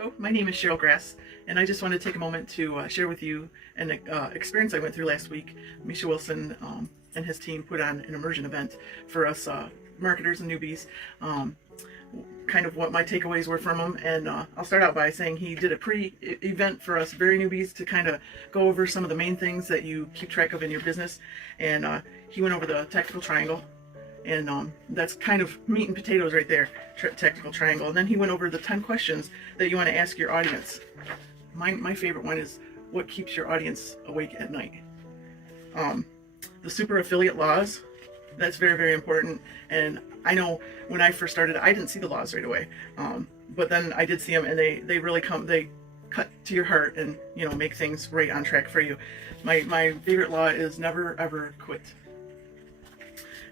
Hello, my name is Cheryl Gras, and I just want to take a moment to share with you an experience I went through last week. Misha Wilson and his team put on an immersion event for us marketers and newbies, kind of what my takeaways were from him. And I'll start out by saying he did a pre-event for us very newbies to kind of go over some of the main things that you keep track of in your business. And he went over the tactical triangle. And that's kind of meat and potatoes right there, tactical triangle. And then he went over the 10 questions that you want to ask your audience. My favorite one is, what keeps your audience awake at night? The super affiliate laws, that's very, very important. And I know when I first started, I didn't see the laws right away. But then I did see them, and they really they cut to your heart and, you know, make things right on track for you. My favorite law is never, ever quit.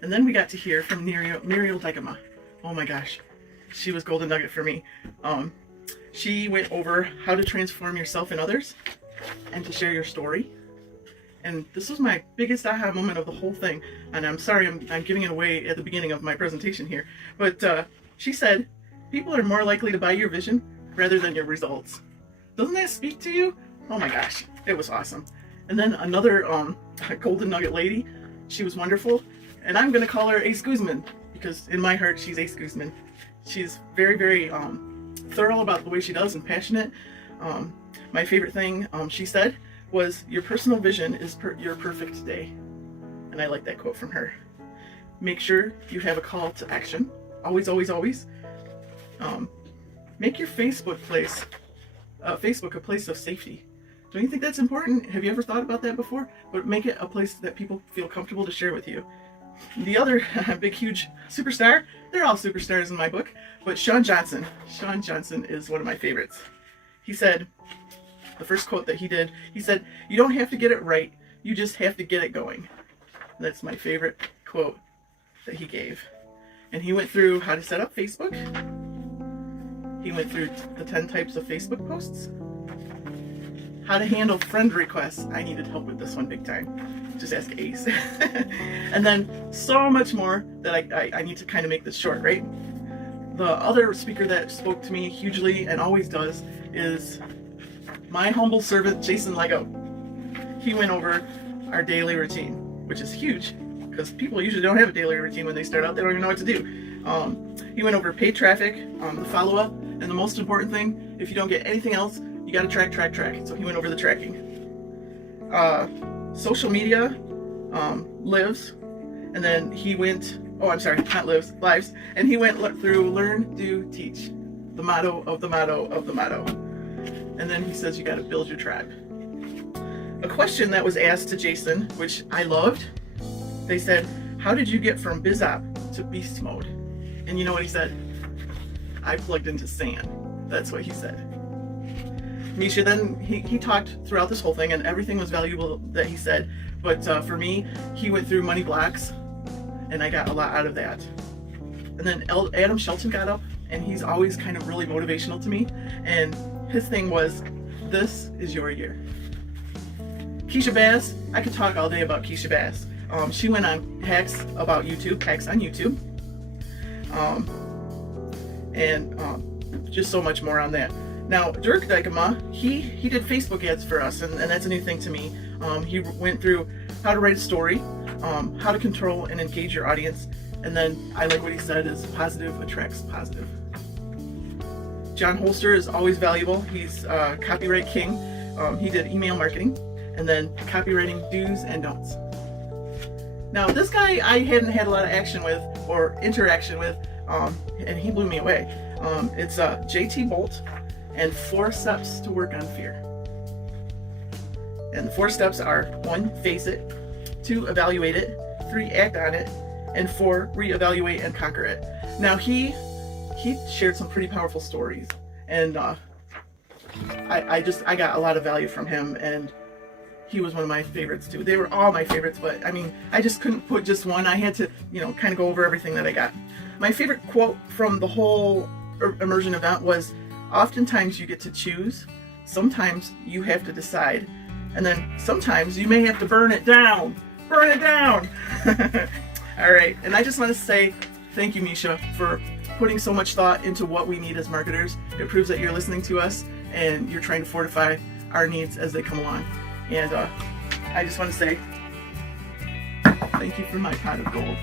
And then we got to hear from Muriel Dykema. Oh my gosh, she was golden nugget for me. She went over how to transform yourself and others and to share your story. And this was my biggest aha moment of the whole thing. And I'm sorry I'm giving it away at the beginning of my presentation here. But she said, people are more likely to buy your vision rather than your results. Doesn't that speak to you? Oh my gosh, it was awesome. And then another golden nugget lady, she was wonderful. And I'm going to call her Ace Guzman, because in my heart, she's Ace Guzman. She's very, very thorough about the way she does and passionate. My favorite thing she said was, your personal vision is your perfect day. And I like that quote from her. Make sure you have a call to action. Always, always, always. Make your Facebook a place of safety. Don't you think that's important? Have you ever thought about that before? But make it a place that people feel comfortable to share with you. The other big, huge superstar, they're all superstars in my book, but Sean Johnson is one of my favorites. He said, the first quote that he did, he said, you don't have to get it right, you just have to get it going. That's my favorite quote that he gave. And he went through how to set up Facebook. He went through the 10 types of Facebook posts. How to handle friend requests. I needed help with this one big time. Just ask Ace. And then so much more that I need to kind of make this short, right? The other speaker that spoke to me hugely and always does is my humble servant, Jason Lego. He went over our daily routine, which is huge because people usually don't have a daily routine when they start out. They don't even know what to do. He went over paid traffic, the follow-up, and the most important thing, if you don't get anything else, you got to track. So he went over the tracking. Social media, lives, and then he went, lives, and he went through learn, do, teach, the motto of the motto of the motto. And then he says you got to build your tribe. A question that was asked to Jason, which I loved, they said, how did you get from BizOp to beast mode? And you know what he said? I plugged into sand. That's what he said. Misha, then he talked throughout this whole thing, and everything was valuable that he said. But for me, he went through money blocks, and I got a lot out of that. And then Adam Shelton got up, and he's always kind of really motivational to me. And his thing was, this is your year. Keisha Bass, I could talk all day about Keisha Bass. She went on hacks about YouTube, hacks on YouTube. And just so much more on that. Now, Dirk Dykema, he did Facebook ads for us, and that's a new thing to me. He went through how to write a story, how to control and engage your audience, and then I like what he said is positive attracts positive. John Holster is always valuable. He's copyright king. He did email marketing, and then copywriting do's and don'ts. Now, this guy I hadn't had a lot of action with or interaction with, and he blew me away. It's JT Bolt. And 4 steps to work on fear. And the 4 steps are: 1, face it; 2, evaluate it; 3, act on it; and 4, reevaluate and conquer it. Now he shared some pretty powerful stories, and I got a lot of value from him, and he was one of my favorites too. They were all my favorites, but I mean, I just couldn't put just one. I had to, kind of go over everything that I got. My favorite quote from the whole immersion event was, oftentimes you get to choose, sometimes you have to decide, and then sometimes you may have to burn it down. All right, and I just want to say thank you, Misha, for putting so much thought into what we need as marketers. It proves that you're listening to us and you're trying to fortify our needs as they come along. And I just want to say thank you for my pot of gold.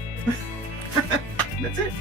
That's it.